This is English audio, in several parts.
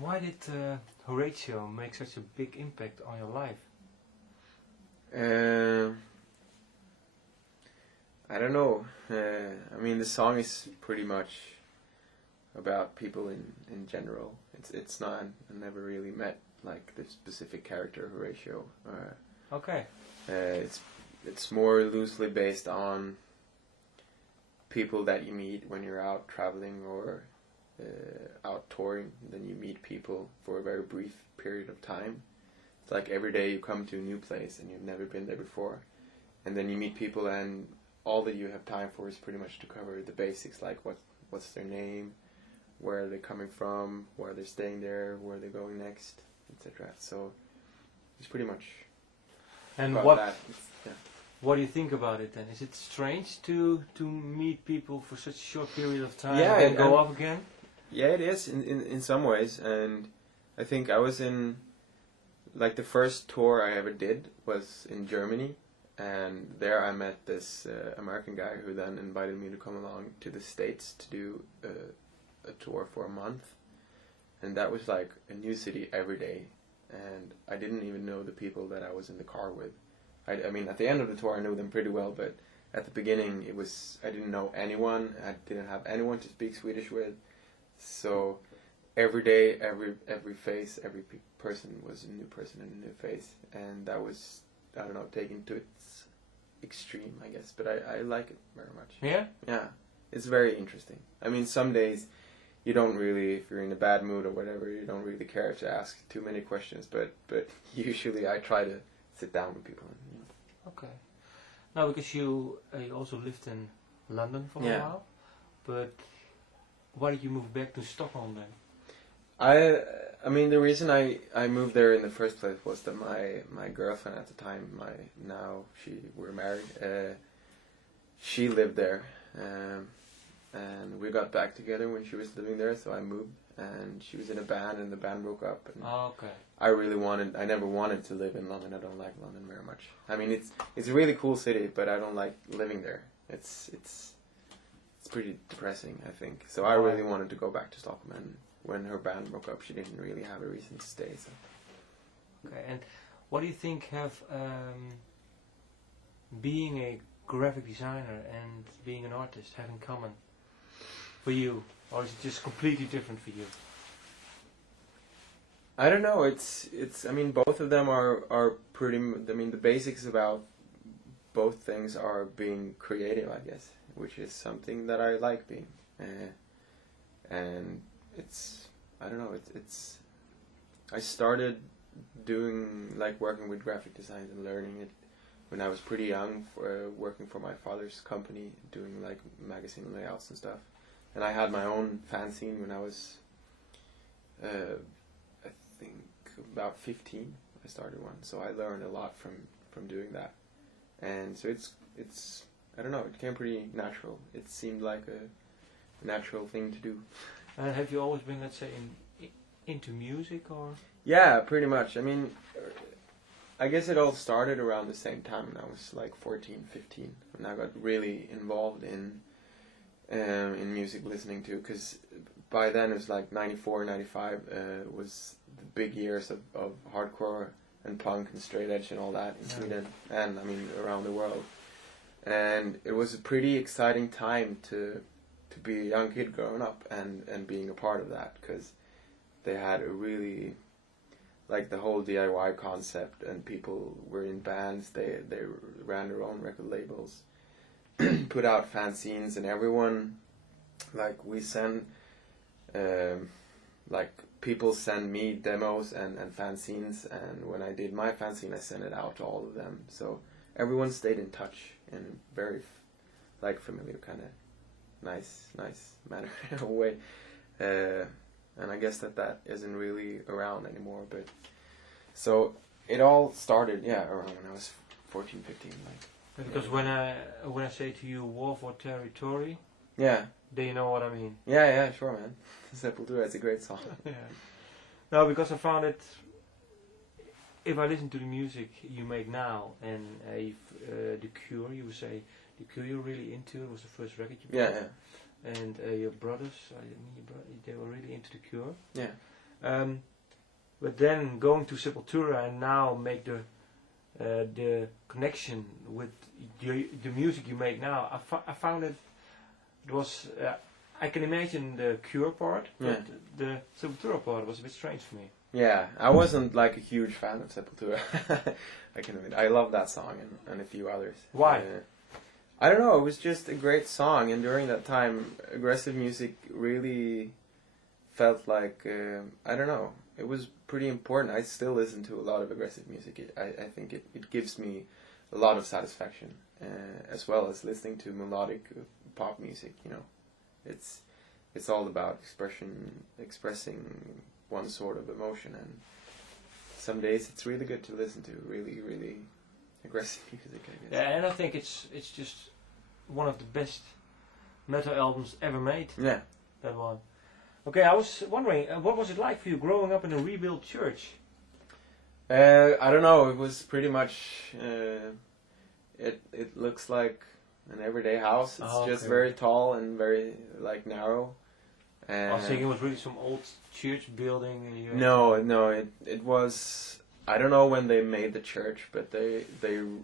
Why did Horatio make such a big impact on your life? I don't know. I mean, the song is pretty much about people in general. It's not. I never really met like the specific character Horatio. Okay. It's more loosely based on people that you meet when you're out traveling or out touring. Then you meet people for a very brief period of time. It's like every day you come to a new place and you've never been there before, and then you meet people and all that you have time for is pretty much to cover the basics, like what's their name, where are they coming from, where are they staying there, where are they going next, etc. So it's pretty much And about what that. what do you think about it then? Is it strange to meet people for such a short period of time Yeah, and go off again? Yeah, it is in some ways, and I think I was in, like, the first tour I ever did was in Germany, and there I met this American guy who then invited me to come along to the States to do a tour for a month, and that was like a new city every day, and I didn't even know the people that I was in the car with. I mean, at the end of the tour I knew them pretty well, but at the beginning I didn't know anyone, I didn't have anyone to speak Swedish with, so every day, every face, every person was a new person and a new face, and that was, I don't know, taken to its extreme, I guess, but I like it very much. Yeah? Yeah, it's very interesting. I mean, some days you don't really, if you're in a bad mood or whatever, you don't really care to ask too many questions, but usually I try to sit down with people. And, you know. Okay. Now, because you also lived in London for a while, but why did you move back to Stockholm then? I mean, the reason I moved there in the first place was that my girlfriend at the time, we're married, she lived there, and we got back together when she was living there, so I moved, and she was in a band, and the band broke up, and Okay. I never wanted to live in London. I don't like London very much. I mean, it's a really cool city, but I don't like living there. It's pretty depressing, I think. So I really wanted to go back to Stockholm, and when her band broke up, she didn't really have a reason to stay. So. Okay, and what do you think have being a graphic designer and being an artist have in common for you, or is it just completely different for you? I don't know. It's. I mean, both of them are pretty. I mean, the basics about both things are being creative, I guess, which is something that I like being, and it's. I don't know. It's. I started doing, like, working with graphic design and learning it when I was pretty young, working for my father's company, doing like magazine layouts and stuff. And I had my own fanzine when I was, I think about 15. I started one, so I learned a lot from doing that. And so it's I don't know. It came pretty natural. It seemed like a natural thing to do. Have you always been, let's say, into music, or? Yeah, pretty much. I mean, I guess it all started around the same time when I was like 14, 15, when I got really involved in music listening to, because by then it was like 94, 95 was the big years of hardcore and punk and straight edge and all that in Sweden, and I mean around the world. And it was a pretty exciting time to be a young kid growing up and being a part of that, because they had a really, like, the whole DIY concept, and people were in bands, they ran their own record labels, put out fanzines, and everyone, like, we send, like, people send me demos and fanzines, and when I did my fanzine I sent it out to all of them, so everyone stayed in touch in a very, like, familiar kind of nice manner in a way, and I guess that isn't really around anymore, but so it all started around when I was 14, 15, like. Because when I say to you war for territory, yeah, do you know what I mean? Yeah, sure, man. Sepultura is a great song. Yeah. No, because I found it, if I listen to the music you make now, and The Cure, you would say, The Cure you're really into, it was the first record you played. Yeah. And your brothers, they were really into The Cure. Yeah. But then going to Sepultura and now make the connection with the music you make now, I found it was. I can imagine the Cure part, but the Sepultura part was a bit strange for me. Yeah, I wasn't like a huge fan of Sepultura. I can admit, I love that song and a few others. Why? I don't know. It was just a great song, and during that time, aggressive music really felt like I don't know. It was pretty important. I still listen to a lot of aggressive music. I think it gives me a lot of satisfaction, as well as listening to melodic pop music. You know, it's all about expressing one sort of emotion, and some days it's really good to listen to really, really aggressive music, I guess. Yeah, and I think it's just one of the best metal albums ever made. Yeah. That one. Okay, I was wondering, what was it like for you growing up in a rebuilt church? I don't know. It was pretty much. It looks like an everyday house. It's just very tall and very like narrow. I was thinking it was really some old church building. No, it was. I don't know when they made the church, but they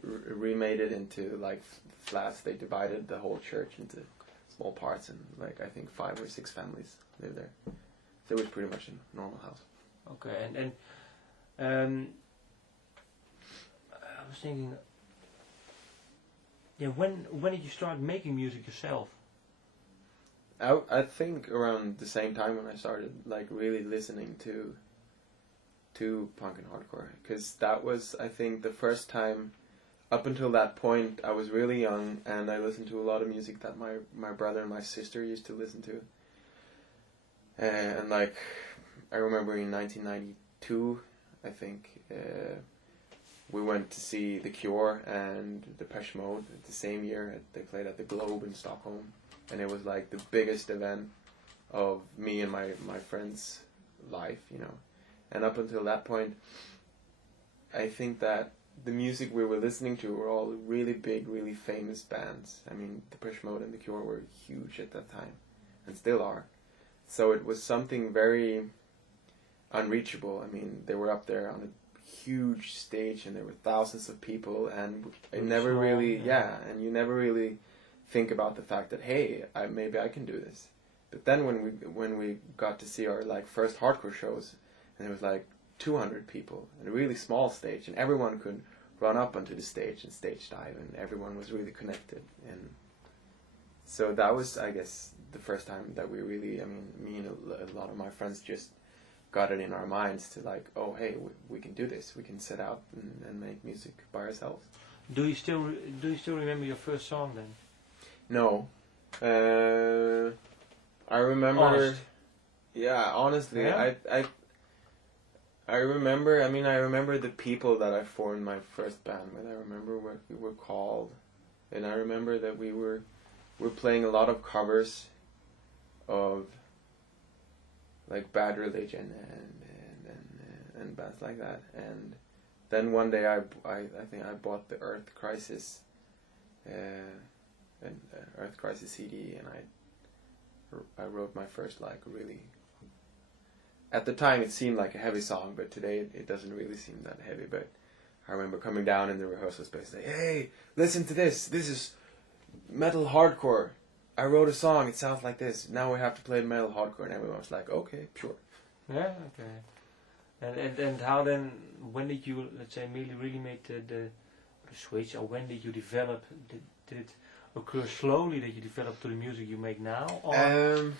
remade it into like flats. They divided the whole church into small parts, and like I think 5 or 6 families live there. So it was pretty much a normal house. Okay, and I was thinking, yeah, when did you start making music yourself? I think around the same time when I started like really listening to punk and hardcore, because that was, I think, the first time. Up until that point, I was really young, and I listened to a lot of music that my brother and my sister used to listen to. And like, I remember in 1992, I think, we went to see The Cure and Depeche Mode the same year. They played at the Globe in Stockholm, and it was like the biggest event of me and my friend's life, you know. And up until that point, I think that the music we were listening to were all really big, really famous bands. I mean, Depeche Mode and The Cure were huge at that time, and still are. So it was something very unreachable. I mean, they were up there on a huge stage, and there were thousands of people, and it never really, and you never really think about the fact that, hey, maybe I can do this. But then when we got to see our like first hardcore shows, and it was like 200 people in a really small stage, and everyone could run up onto the stage and stage dive, and everyone was really connected. And so that was, I guess, the first time that we really, I mean, me and a lot of my friends just got it in our minds to like, oh, hey, we can do this. We can set out and make music by ourselves. Do you still remember your first song then? No. I remember... Honest. Yeah, honestly, yeah? I remember the people that I formed my first band with. I remember what we were called, and I remember that we were playing a lot of covers of like Bad Religion and bands like that. And then one day I think I bought the Earth Crisis Earth Crisis CD, and I wrote my first like really. At the time, it seemed like a heavy song, but today it doesn't really seem that heavy. But I remember coming down in the rehearsal space and saying, hey, listen to this. This is metal hardcore. I wrote a song. It sounds like this. Now we have to play metal hardcore. And everyone was like, okay, sure. Yeah, okay. And how then, when did you, let's say, really make the switch? Or when did you develop? Did it occur slowly that you developed to the music you make now? Or?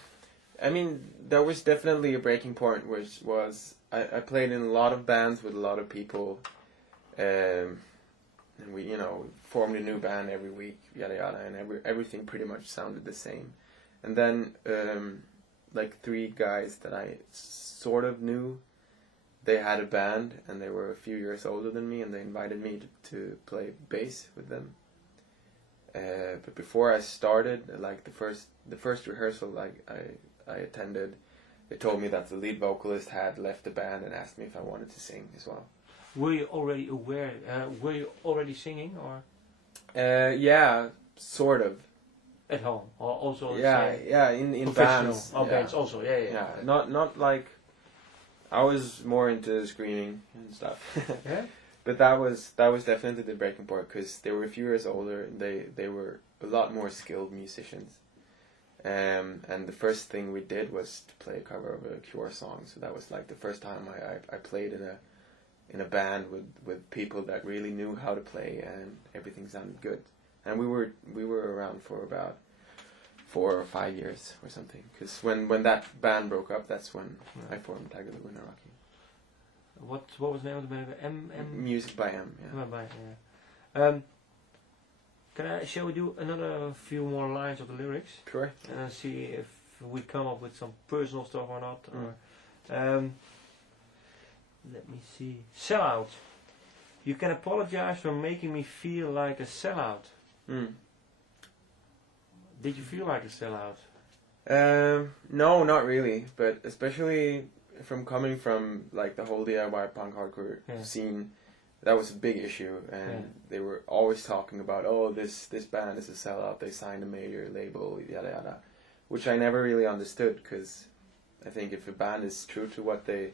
I mean, there was definitely a breaking point, which was I played in a lot of bands with a lot of people, and we, you know, formed a new band every week, yada yada, and everything pretty much sounded the same. And then, like 3 guys that I sort of knew, they had a band, and they were a few years older than me, and they invited me to play bass with them. But before I started, like the first rehearsal, like I attended, they told me that the lead vocalist had left the band and asked me if I wanted to sing as well. Were you already aware? Were you already singing, or? Yeah, sort of. At home, or also. Yeah, in bands. Oh, bands also. Yeah. Not like. I was more into screaming and stuff. Yeah. But that was definitely the breaking point, because they were a few years older and they were a lot more skilled musicians. And the first thing we did was to play a cover of a Cure song. So that was like the first time I played in a band with people that really knew how to play, and everything sounded good. And we were around for about 4 or 5 years or something. Because when that band broke up, that's when I formed Tagaloo and Iraqi. What was the name of the band? Music by M. Yeah. Yeah. Can I share with you another few more lines of the lyrics? Sure. And see if we come up with some personal stuff or not. Or, let me see. Sellout. You can apologize for making me feel like a sellout. Did you feel like a sellout? No, not really. But especially from coming from like the whole DIY punk hardcore scene, that was a big issue, and they were always talking about, oh, this band is a sellout. They signed a major label, yada yada, which I never really understood, because I think if a band is true to what they're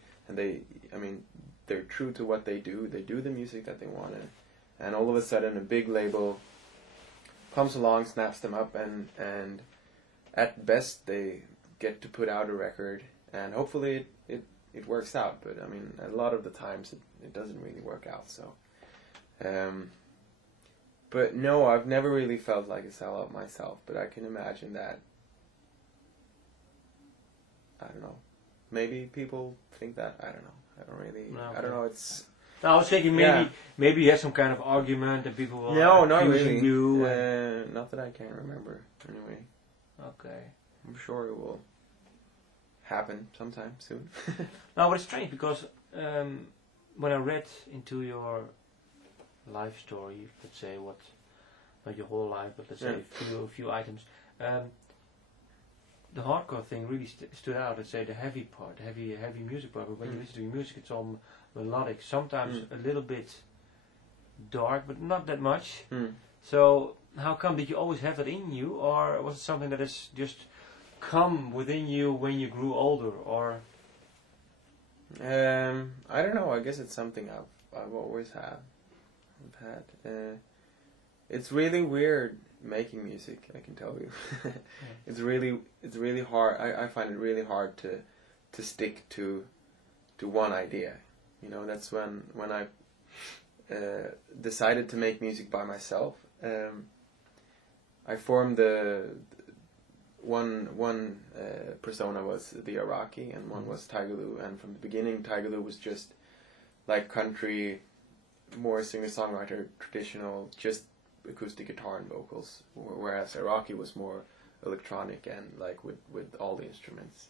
true to what they do the music that they want, and all of a sudden a big label comes along, snaps them up, and at best they get to put out a record, and hopefully it works out, but I mean, a lot of the times it doesn't really work out, so. But no, I've never really felt like a sellout myself, but I can imagine that, I don't know, maybe people think that, I don't know, I don't know, it's... No, I was thinking maybe you had some kind of argument and people will not really. You. Not that I can remember, anyway. Okay. I'm sure it will happen sometime soon. No, but it's strange, because when I read into your life story, let's say not your whole life, but let's say a few items, the hardcore thing really stood out. Let's say the heavy part, heavy music part. But when you listen to your music, it's all melodic, sometimes a little bit dark, but not that much. So how come, did you always have that in you, or was it something that is just come within you when you grew older, or? I don't know. I guess it's something I've always had. It's really weird making music, I can tell you. It's really hard. I find it really hard to stick to one idea. You know, that's when I decided to make music by myself. I formed one persona was the Iraqi, and one was Tagaloo, and from the beginning Tagaloo was just like country, more singer-songwriter, traditional, just acoustic guitar and vocals, whereas Iraqi was more electronic and like with all the instruments.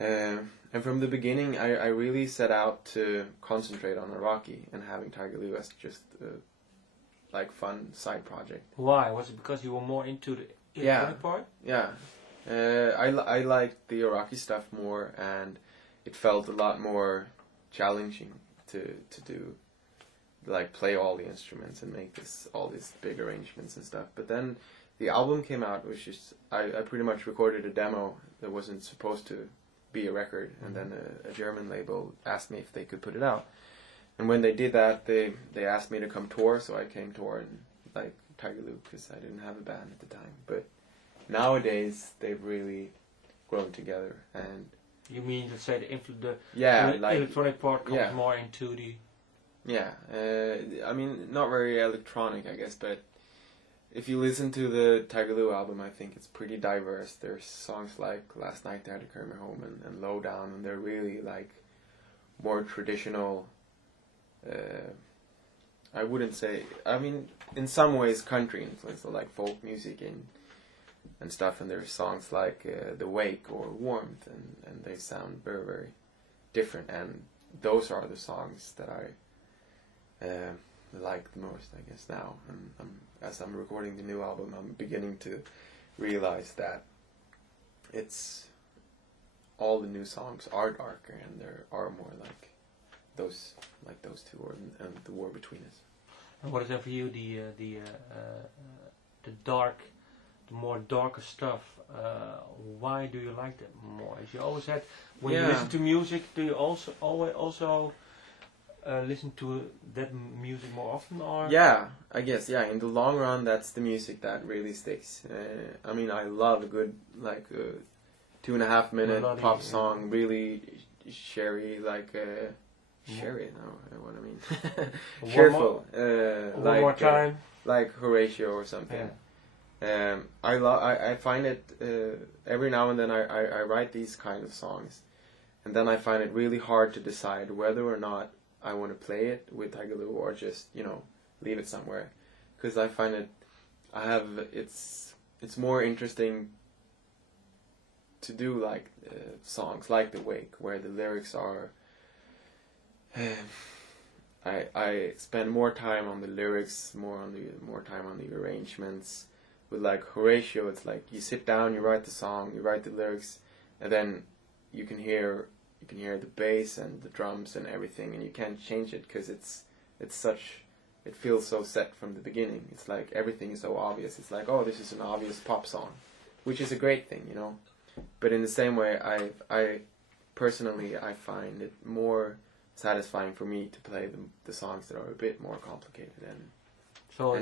And from the beginning I really set out to concentrate on Iraqi, and having Tagaloo as just like fun side project. Why? Was it because you were more into the electronic part? Yeah. I liked the Iraqi stuff more, and it felt a lot more challenging to do, like play all the instruments and make all these big arrangements and stuff. But then the album came out, which is I pretty much recorded a demo that wasn't supposed to be a record, and then a German label asked me if they could put it out. And when they did that, they asked me to come tour, so I came touring like Tagaloo, because I didn't have a band at the time. But nowadays they've really grown together. And you mean, let's say the like electronic part comes more into the... Yeah, I mean, not very electronic, I guess, but if you listen to the Tagaloo album, I think it's pretty diverse. There's songs like Last Night They Had to Carry Me Home and Low Down, and they're really like more traditional, I wouldn't say, I mean, in some ways country influence, so like folk music and stuff, and there's songs like The Wake or Warmth, and they sound very, very different, and those are the songs that I like the most, I guess, now. And as I'm recording the new album, I'm beginning to realize that it's all the new songs are darker, and there are more like those two, and the war between us. And what is that for you? The the more darker stuff. Why do you like that more? As you always had, when you Yeah. listen to music, do you also always also listen to that music more often, or? Yeah, I guess, yeah, in the long run, that's the music that really sticks. I mean, I love a good, like, 2.5 minute Melodic, pop yeah. song, really sherry, like, sherry, no, what I mean. One Cheerful, One more time. like Horatio or something. Yeah. I find it, every now and then I write these kind of songs, and then I find it really hard to decide whether or not I want to play it with Tigerloo or just, leave it somewhere. Because I find it's more interesting to do like songs like The Wake, where the lyrics are, I spend more time on the lyrics, more time on the arrangements. With like Horatio, it's like you sit down, you write the song, you write the lyrics, and then you can hear the bass and the drums and everything, and you can't change it because it feels so set from the beginning. It's like everything is so obvious. It's like, oh, this is an obvious pop song, which is a great thing, But in the same way, I personally find it more satisfying for me to play the songs that are a bit more complicated and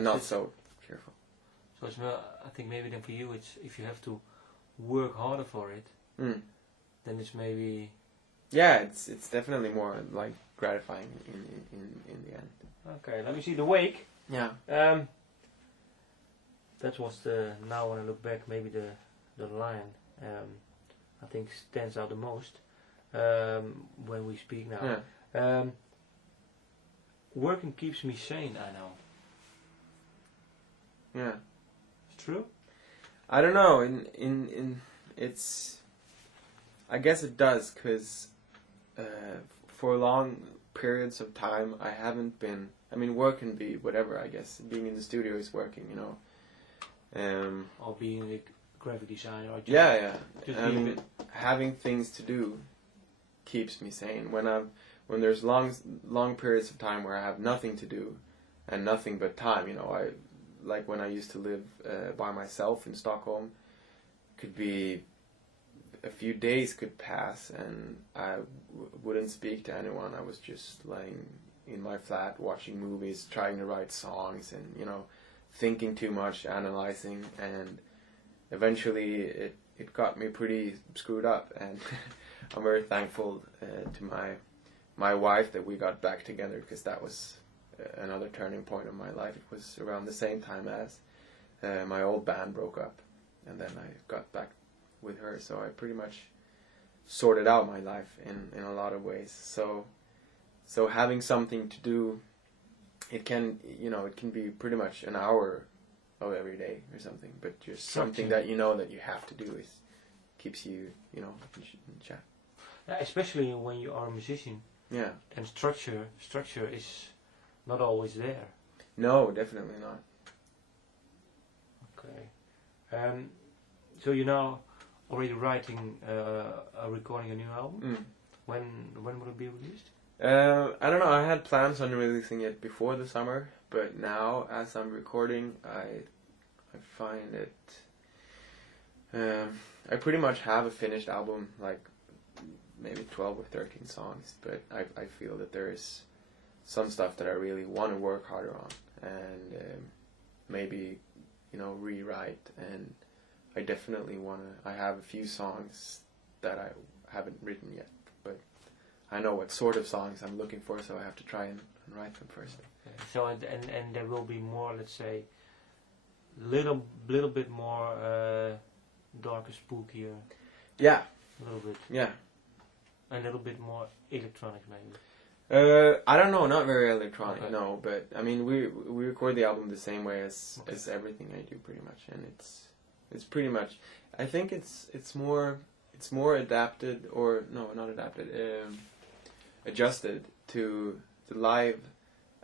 not so cheerful. So it's more, I think maybe then for you, it's if you have to work harder for it, then it's maybe. Yeah, it's definitely more like gratifying in the end. Okay, let me see The Wake. Yeah. That was now when I look back, maybe the line I think stands out the most when we speak now. Yeah. Working keeps me sane, I know. Yeah. It's true? I don't know. In it's. I guess it does, because for long periods of time I haven't been. I mean, work can be whatever. I guess being in the studio is working. Or being a graphic designer, or just, Yeah. Just I mean, having things to do keeps me sane. When there's long periods of time where I have nothing to do and nothing but time. I like when I used to live by myself in Stockholm. Could be a few days could pass and I wouldn't speak to anyone. I was just lying in my flat watching movies, trying to write songs, and thinking too much, analyzing, and eventually it got me pretty screwed up. And I'm very thankful to my wife that we got back together, because that was another turning point in my life. It was around the same time as my old band broke up, and then I got back with her, so I pretty much sorted out my life in a lot of ways. So having something to do, it can be pretty much an hour of every day or something, but just something that that you have to do keeps you in check. Especially when you are a musician. Yeah. And structure is not always there. No, definitely not. Okay. So you're now already writing recording a new album. When will it be released? I don't know. I had plans on releasing it before the summer, but now as I'm recording, I find it. I pretty much have a finished album, like maybe 12 or 13 songs, but I feel that there is some stuff that I really want to work harder on and maybe rewrite. And I definitely want to. I have a few songs that I haven't written yet, but I know what sort of songs I'm looking for, so I have to try and write them first. Okay. So and there will be more, let's say, little bit more darker, spookier. Yeah. A little bit. Yeah. A little bit more electronic, maybe. I don't know, not very electronic, Okay. no. But I mean, we record the album the same way as everything I do, pretty much, and it's pretty much. I think it's more adapted, or no, not adapted, adjusted to the live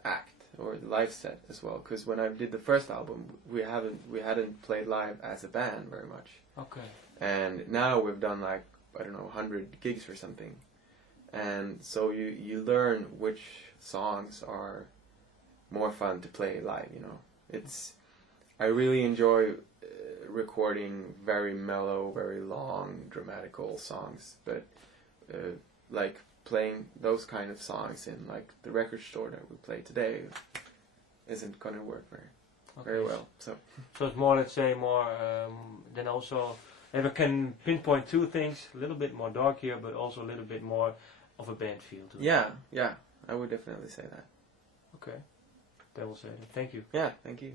act or the live set as well. Because when I did the first album, we hadn't played live as a band very much. Okay. And now we've done like, I don't know, 100 gigs or something. And so you learn which songs are more fun to play live, I really enjoy recording very mellow, very long, dramatical songs, but like playing those kind of songs in like the record store that we play today isn't gonna work very well. So it's more, let's say, more then also if I can pinpoint two things, a little bit more dark here, but also a little bit more of a band feel to it. Yeah, I would definitely say that. Okay, that will say that. Thank you. Yeah, thank you.